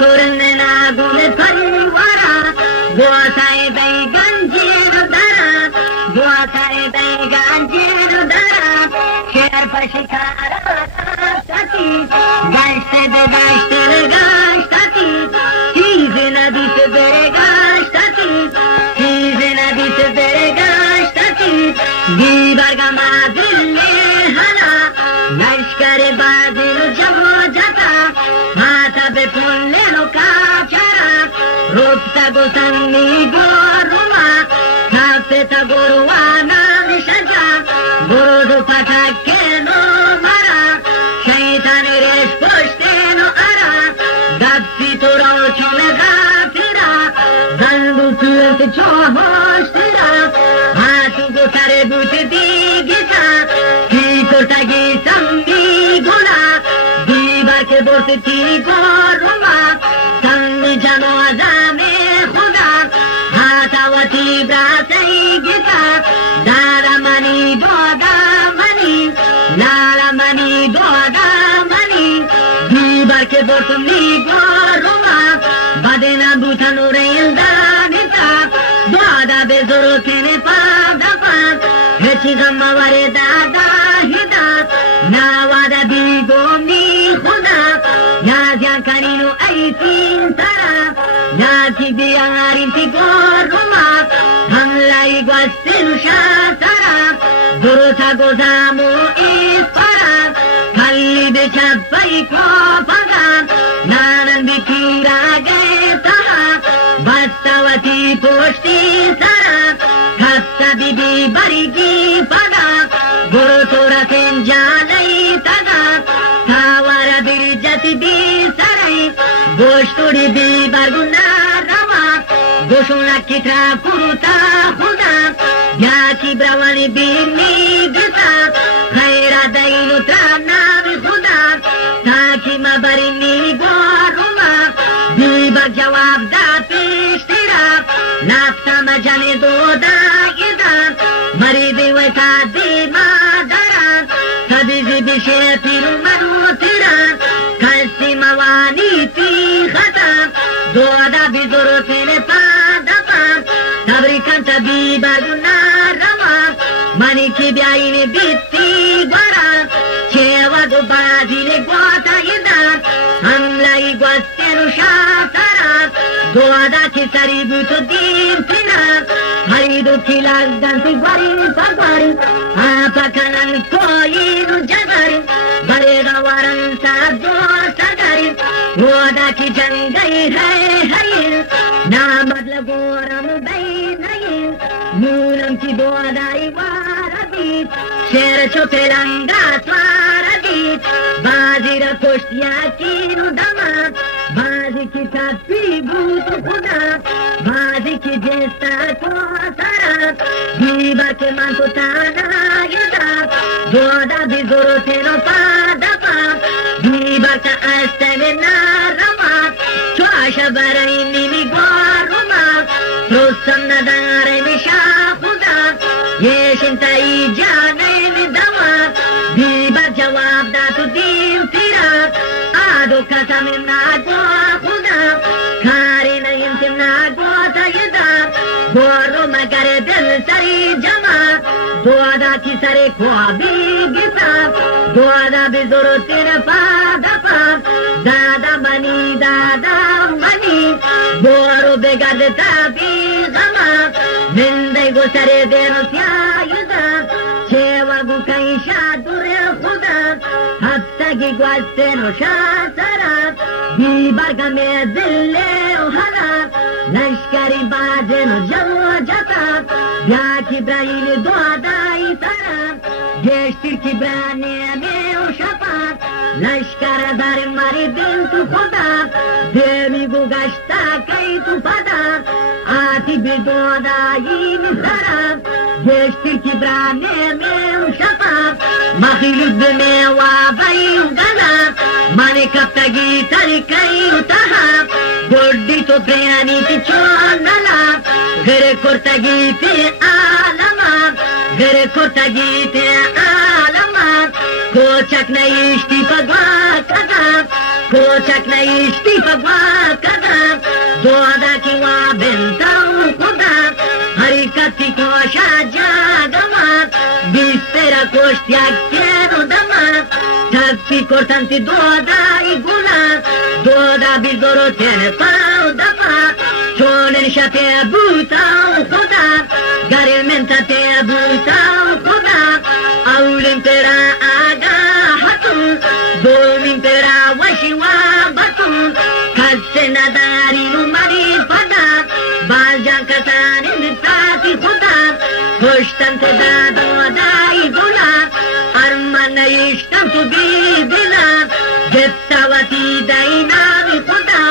kurna gule pariwara gotai dai ganjir dara gotai dai ganjir dara sher pashikara sati gaiste de gaiste gaistati hizna dit bere gaistati hizna dit bere gaistati divar gamadille hala lashkar badil jabo jata hata be pulleno kachara rupta gosanni goruma kapeta goruana nishaja bodu patake no mara shaitan resh posteno ara dabbi toro chome gafira zandu tulte chohostira hatu gotare bute digita ki kortagi sambi gula divar ke borte ti goruma sambi jano azame khuda hatawati bratai gita dara mani doda mani lala mani doda mani divar ke borte ni goruma badena butanu reinda nita doda bezoro kene pada pad hechi gamavare dada hidat nawada bigomi khuda yazya karinu aitin tara yazi biarin ti goruma hamlai gwastinu shatara durta gozamu ispara kalli de chabbai kopaga nanan bikira gaitaha bastavati poshti sara khasta bibi barigi pada guru tora tenjalai tada tawara dirjati bi sarai goshturi bi barguna rama goshuna kitra kuruta khuda yaki brawani bini gita khaira dainu trana bi khuda taki mabarini goruma diba jawab da pishtira nafta majane do da ida mari diwa ka di madara sabi bishe piru maru tira kasi mawani ti khata doda bizuru tene pada pa sabri kanta bi baguna rama mani ki biaine bitti gwara chewa do badile gwata ida hamlai gwastenu shatara doda ki sari buto dimtina haridu kilagdan ti gwari pagwari apakanan koinu jagari barega waran sabdo sagari woda ki jangai hai hai na badla goram bai nahi mulam ki dodai warabi sher chotelanga swarabi bazira koshtiya kinu dama bazi ki tapi bhut khuda bazi ki jesta ko sara divar ke man ko tana yada doda bizoro teno pada pa divar ka astane na rama chasha baraini mi goruma prosam nadare mi shahuda yeshintai jane mi dama divar jawab da tu din tira ado kasam na go khuda khare na intim na go ta yada goruma kare dil sari jama doda ki sare khwabi gita doda bizoro tera pada pa dada mani goro begade tabi gama nindai go sare deno syayuda chewa gu kai shadure khuda hatta gi gwasteno shatara dibar game dille ohala lashkari badeno jawo jata yaki brain doda itara geshtir ki brane me o shapat lashkar dar mari din tu khuda devi gu gashta kai tu pada ati bi doda in sara geshtir ki brane me o shapat makhilud be me wa bai gana mane kaptagi tari kai utaha goddi to brani ti chonala gere kortagi te alama gere kortagi te alama kochak na ishti pagwa kaga کوچک نیستی فقط کدام دعا کی وا بنتاو خدا حرکتی کوشا جاگمان بیسترا کشت یک تیرو دمان تفتی کرتنتی دودای گلان دودا بیزورو تین پاو دفا چونن شتی بوتاو خدا گریل منتا تی بوتاو خدا اولین تیرا آگا حتون دومین تیرا وشی و بطون کسی نداری نماری پدا بالجان کسان اندتاتی خدا پشتن تدا دودای گلان ارمان نیشتم تو بی دلان گفتاوتی دینامی خدا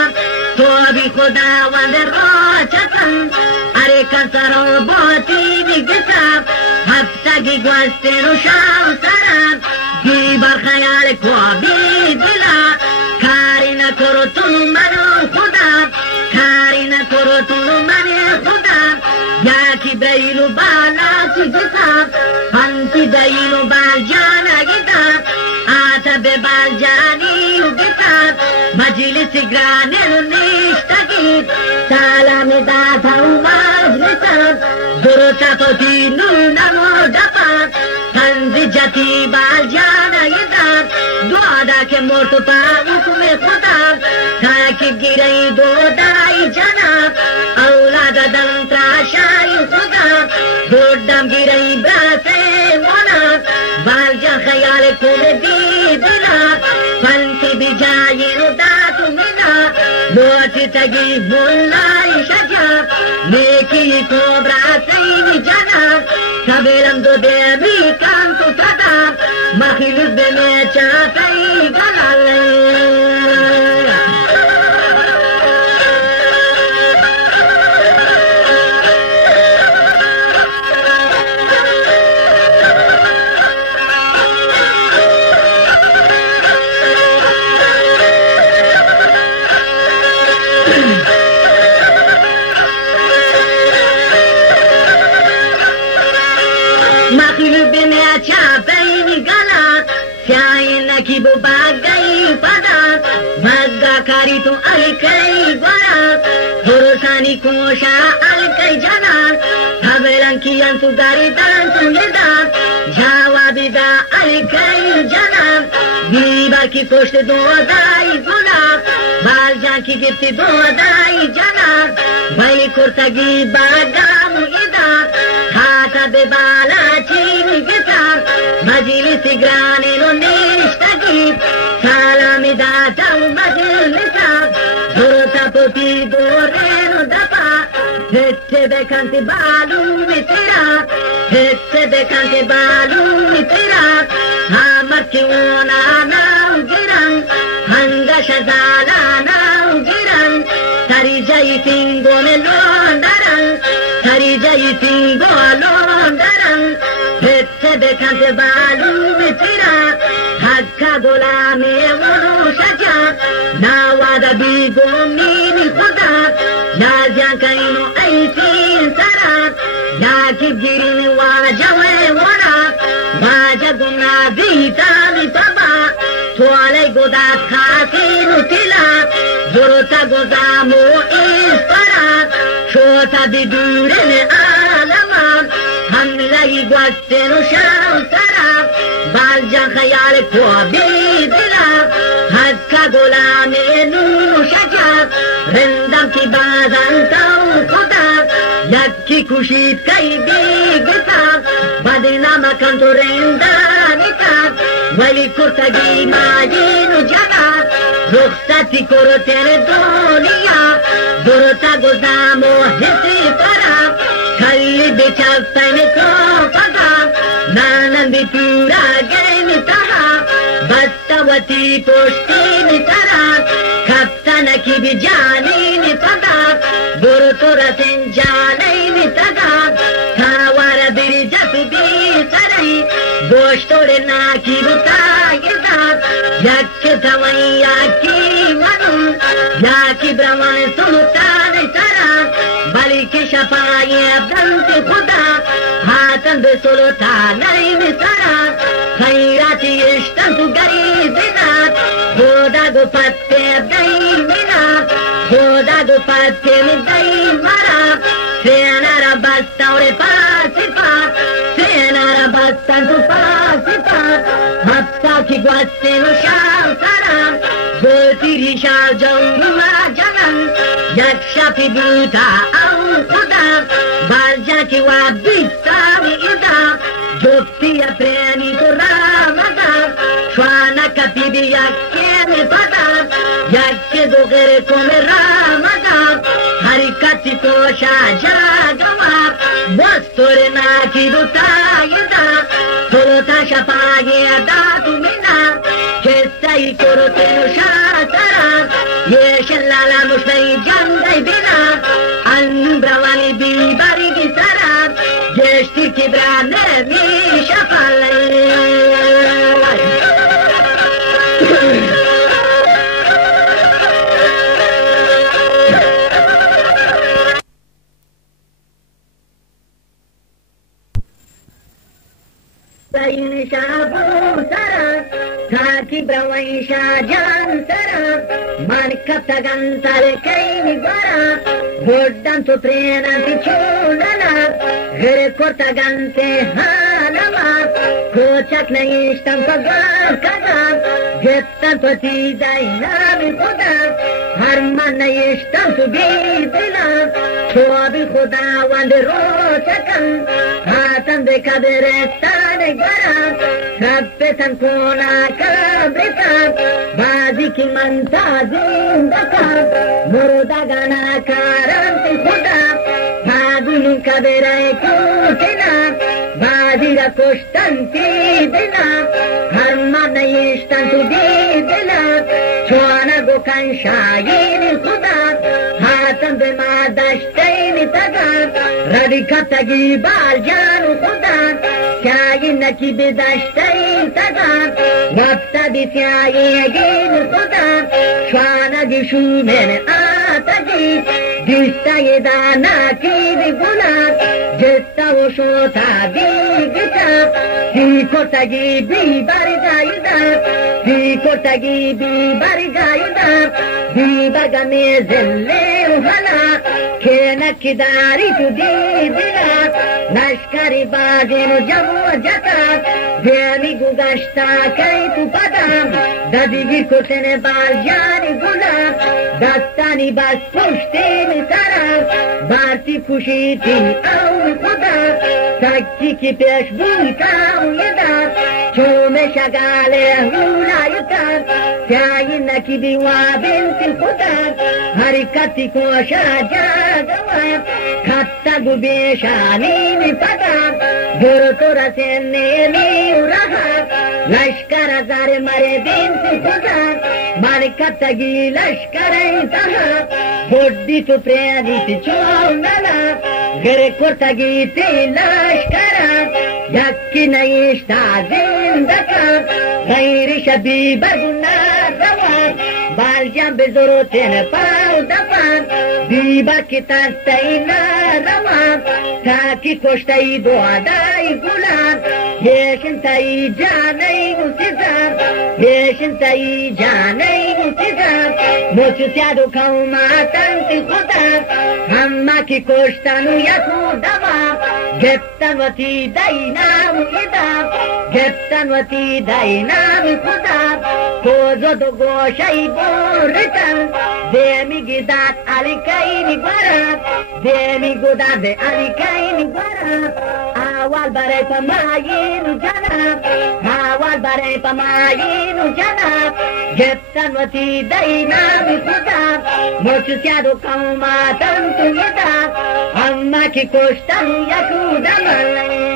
تو بی خدا وند را چکن اره کنسارو باتی نگساب هفتگی گوستن و شاو سرم دیبار خیال کو بی دلان کاری نکرو تونو منو خدا کاری نکرو تونو من خدا یکی بیلو بالا چی گساب هنچی بیلو بال جانا گیداب آتا به بال جانی و گساب مجلس گرانه نیشتگید سلام داتا و مجلسان درتا پتی نونمو دپاد تنزی جتی بال جانا گیداب دعا که مرتو پا حکم خدا تاکیب گیره دودای جناب اولاد دم تراشای خدا دودم گیره براسه مونا بالجا خیال کل بی دلا پنتی بی جایی رو داتو منا لوٹی تگی مولای شجاب نیکی کو براسه جناب کبیرم دو دیمی کام تو صدا مخیلوز بمی چاپی گلال की वो भाग गई पदा भागा कारी तो अलकई गोरा भरोसानी कोशा अलकई जाना हवेरन की अंतु गारी दान तू येदा जावा बिदा अलकई जाना बीबा की कोष्ट दो दाई गोरा बालजा की गिफ्ती दो दाई जाना भाई कुर्तगी बागा मुगिदा खाता बे बाला चीनी गिता मजलिस ग्राने no salami data un majlisa durta poti doreno dapa hette bekanti balu mitira hette bekanti balu mitira hamar ki ona na giran hanga shazala na giran tari jai tingone londaran tari jai tingo londaran hette bekanti balu mitira hakka gulame wunu shaja nawada bigumini khuda ya jankainu aisin sarat ya kibgirin wajawe wana wajagumna bitami baba tuale godat khasinu tila zurta gozamu isparat shota bidurene alaman hamlai gwastenu sham sarat بالجا خیال کو بی دلا حقا غلام نون شجاع رندم کی بازن تو خدا یکی کشید کی بی گتا بدنام کن تو رندان کن ولی کرتگی ماجین جنا رخصتی کرو تیرے دنیا درتا گزام و حسی پرا کلی بچستن کو پگا نانندی پورا گرمی تها بستوتی پشتی ترا کپتنکی بی جانی پگا برو رسن جانی تگا تاوار بری جس بی سرئی گوشتور ناکی بتای داد یکی توانی یکی منو یکی برمان سلطان ترا بلکه شفای بنت خدا هاتن به سلطان سرا خیراتی اشتن تو گریز داد خدا گو پت بستن تو پاس پاس حتی که گوستن و شام سرم گوتی ریشا جنگو و جنم یک شفی بوتا او خودم برجا که و بیستاوی ایدم جفتی پرینی تو رامدم شوانا کپی بی یک کمی پدم یک که دو غیر کم رامدم حرکتی تو شاجاگم بستور ناکی دو تایدم تو تا شپاگی داتو منم کسایی کرتنو شاسرم یه شلالا مشفی جنگی بینم انو بروانی بی بریگی سرم گشتی که برانه می شفالی این شابو سرم تاکی بروین شاجان سرم من کفتگان سرکی میگورم بردم تو پرینم تی چوننم غیر کرتگان تی حالم کوچک نیشتم کگار کدم گفتم تو تی دینام خودم هر من نیشتم تو بی دلم تو بی خداوند روچکم هاتم به کبرستان گرم ربتن کونا کبرتن بازی کی من تازین دکم مردگانا کارم تی خودم تازین کبره کوچنم بازی را کشتن تی دلم هر من نیشتن تو دی دلم چوانا گوکن شاین خودم هاتم به ما دشتین تگم ردی کتگی بال جانو خودم شاین نکی به دشتین تگم رفتا بی سیایگین خودم شوانا گشو من آتگی دیستای داناکی بی گلم جستا و شوتا بی گتم بی کرتگی بی باری جایدم بی کرتگی بی باری جایدم بی بگمی زله و حلا که نکی داری تو دی دلم لشکری بازین و جمع و جتم دیمی گوگشتا کی تو پدم ددیگی کتن بالجانی گلم دستانی بس پشتین سرم بارتی کشیتی او خودم سکی کی پیش بویتا و یدم چوم شگاله هولایتم سیایی نکی دیوا بنتی خودم حرکتی کوشا جاگوم خطا گو بیشانی می پدم در تو رسنه می رهم لشکر زر مره بنتی خودم من کتگی لشکر انتها بودی تو پریدی چوننم غیر کرتگی تی لشکرم یکی نیشتا زندکم غیر شبی برگونه دوام بالجم به ضرورتن پاو دفم بیبر کی تستایی نروم تاکی کشتایی دوادایی گلم یشن تایی جانی موسیزم یشن تایی جانی موسیزم موچو سیادو کوماتن تی خودم همه کی کشتن و یکو دوام گفتن و تی دینم ایدم گفتن و تی دینم خودم کوزو دو گوشهی بورتم دیمی گیداد علی کینی گورم دیمی گوداد علی کینی گورم اول برای پمایین و جنم اول برای پمایین و جنم گفتن و تی دینم خودم موچو سیادو کوماتن تو یدم همه کی کشتن یکو دمم